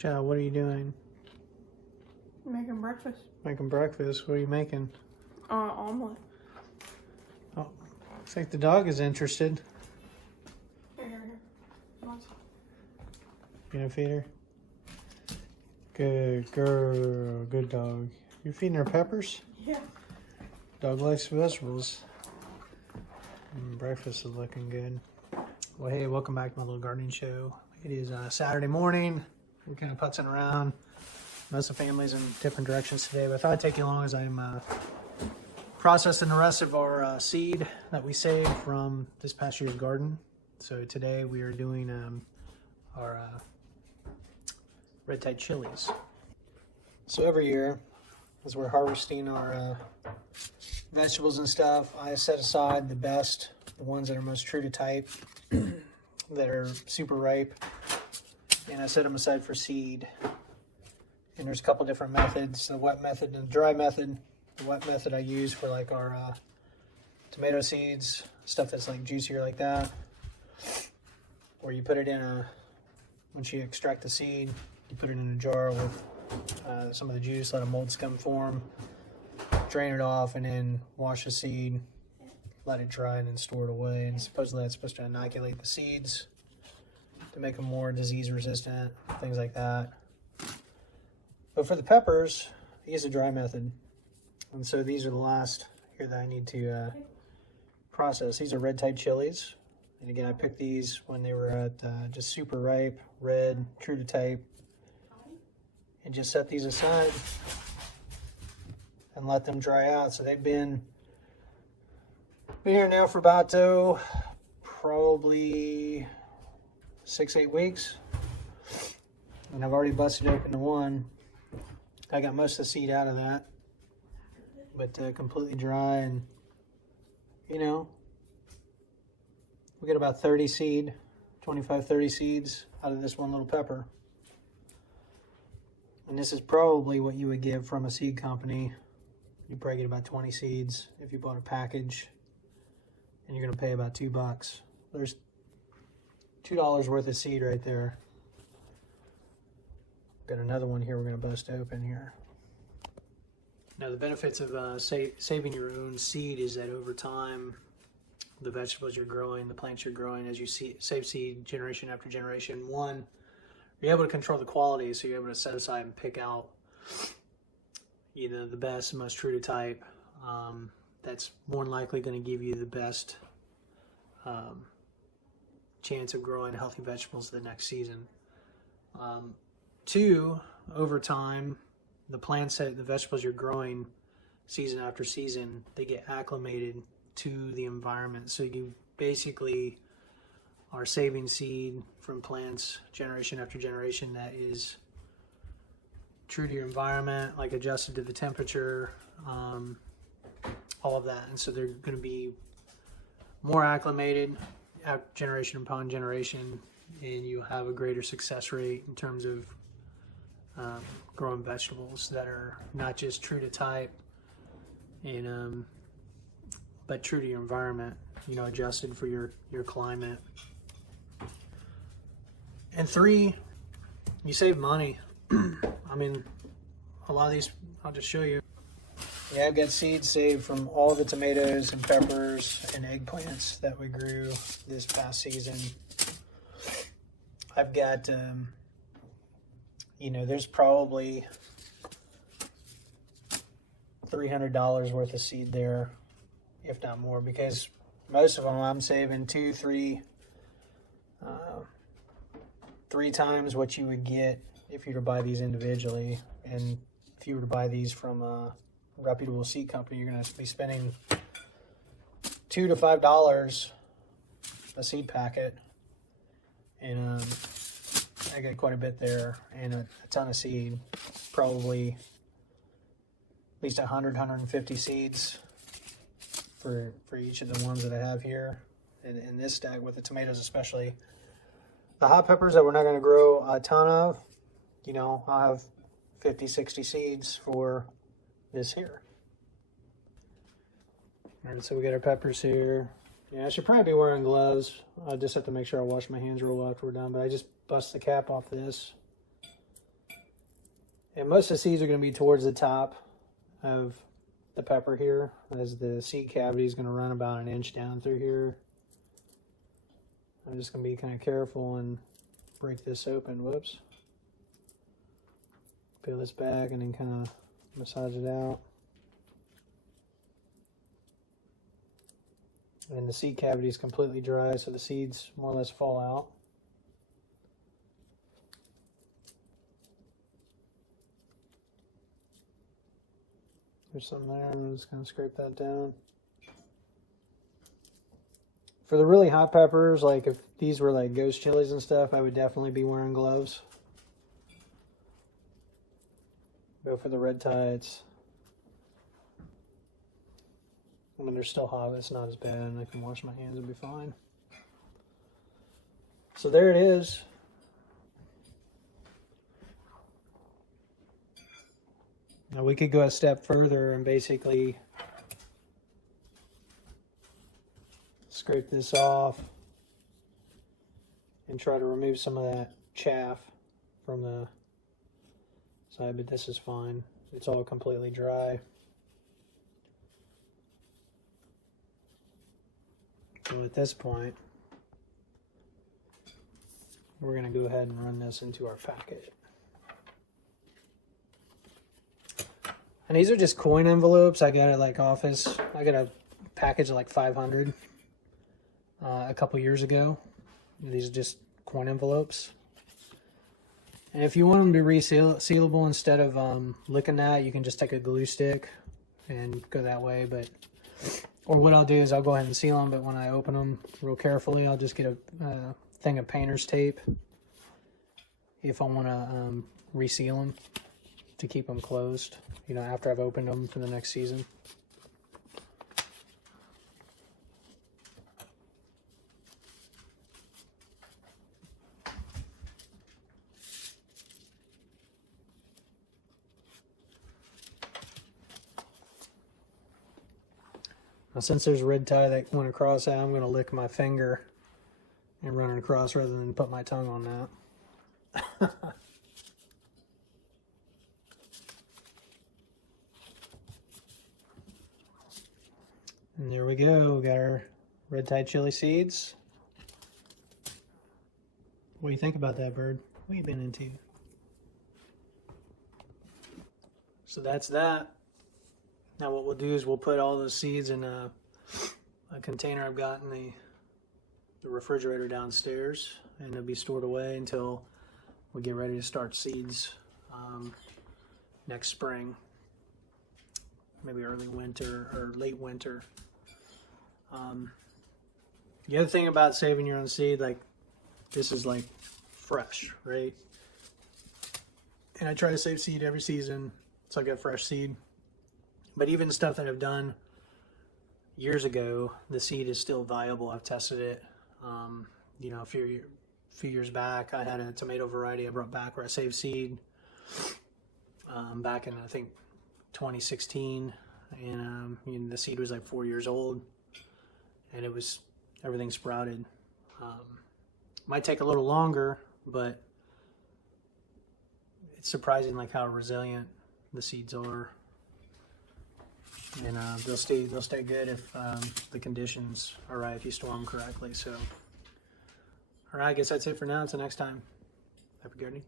Joe, what are you doing? Making breakfast. Making breakfast. What are you making? Omelet. Oh, looks like the dog is interested. Here. You gonna feed her? Good girl. Good dog. You're feeding her peppers? Yeah. Dog likes vegetables. Breakfast is looking good. Well, hey, welcome back to my little gardening show. It is Saturday morning. We're kind of putzing around. Most of the family's in different directions today, but I thought I'd take you along as I'm processing the rest of our seed that we saved from this past year's garden. So today we are doing our red tide chilies. So every year, as we're harvesting our vegetables and stuff, I set aside the best, the ones that are most true to type, that are super ripe, and I set them aside for seed. And there's a couple different methods, the wet method and the dry method. The wet method I use for like our tomato seeds, stuff that's like juicier like that. Or you put it in once you extract the seed, you put it in a jar with some of the juice, let a mold scum form, drain it off, and then wash the seed, let it dry, and then store it away. And supposedly that's supposed to inoculate the seeds to make them more disease resistant, things like that. But for the peppers, I use a dry method. And so these are the last here that I need to process. These are red tide chilies. And again, I picked these when they were at just super ripe, red, true to type. And just set these aside and let them dry out. So they've been here now for about probably 6-8 weeks. And I've already busted open the one. I got most of the seed out of that, but completely dry. And you know, we get about 30 seed, 25, 30 seeds out of this one little pepper. And this is probably what you would get from a seed company. You probably get about 20 seeds if you bought a package, and you're gonna pay about $2. There's $2 worth of seed right there. Got another one here we're gonna bust open here. Now the benefits of saving your own seed is that over time, the vegetables you're growing, the plants you're growing, as you save seed generation after generation, one, you're able to control the quality, so you're able to set aside and pick out either the best, most true to type, that's more than likely going to give you the best chance of growing healthy vegetables the next season. Two, over time, the plants that the vegetables you're growing season after season, they get acclimated to the environment. So you basically are saving seed from plants generation after generation that is true to your environment, like adjusted to the temperature, all of that. And so they're going to be more acclimated generation upon generation, and you have a greater success rate in terms of growing vegetables that are not just true to type, and but true to your environment, you know, adjusted for your climate. And three, you save money. I mean, a lot of these, I'll just show you. Yeah, I've got seeds saved from all the tomatoes and peppers and eggplants that we grew this past season. I've got, you know, there's probably $300 worth of seed there, if not more, because most of them I'm saving 2, 3 times what you would get if you were to buy these individually. And if you were to buy these from a reputable seed company, you're going to be spending $2 to $5 a seed packet. And I got quite a bit there, and a ton of seed, probably at least 100, 150 seeds for each of the ones that I have here. And in this stack with the tomatoes especially. The hot peppers that we're not going to grow a ton of, you know, I'll have 50, 60 seeds for this here. All right, so we got our peppers here. Yeah, I should probably be wearing gloves. I just have to make sure I wash my hands real well after we're done, but I just bust the cap off this. And most of the seeds are going to be towards the top of the pepper here, as the seed cavity is going to run about 1 inch down through here. I'm just going to be kind of careful and break this open. Whoops. Peel this back and then kind of massage it out. And the seed cavity is completely dry, so the seeds more or less fall out. There's some there, I'm just going to scrape that down. For the really hot peppers, like if these were like ghost chilies and stuff, I would definitely be wearing gloves. Go for the red tides. When they're still hot, it's not as bad, and I can wash my hands and be fine. So there it is. Now we could go a step further and basically scrape this off and try to remove some of that chaff from the side, but this is fine. It's all completely dry. So at this point, we're going to go ahead and run this into our packet. And these are just coin envelopes. I got it like Office. I got a package of like 500 a couple years ago. These are just coin envelopes. And if you want them to be sealable instead of licking that, you can just take a glue stick and go that way. But or what I'll do is I'll go ahead and seal them, but when I open them real carefully, I'll just get a thing of painter's tape if I want to reseal them to keep them closed, you know, after I've opened them for the next season. Now, since there's red tie that went across that, I'm going to lick my finger and run it across rather than put my tongue on that. And there we go. We got our red tie chili seeds. What do you think about that, Bird? What have you been into? So that's that. Now what we'll do is we'll put all those seeds in a container I've got in the refrigerator downstairs, and they'll be stored away until we get ready to start seeds next spring, maybe early winter or late winter. The other thing about saving your own seed, like this is like fresh, right? And I try to save seed every season so I get fresh seed. But even stuff that I've done years ago, the seed is still viable. I've tested it. You know, a few years back, I had a tomato variety I brought back where I saved seed back in, I think, 2016. And you know, the seed was like 4 years old, and it was, everything sprouted. Might take a little longer, but it's surprising like how resilient the seeds are. And they'll stay good if the conditions are right, if you store them correctly. So, all right, I guess that's it for now. Until next time, happy gardening.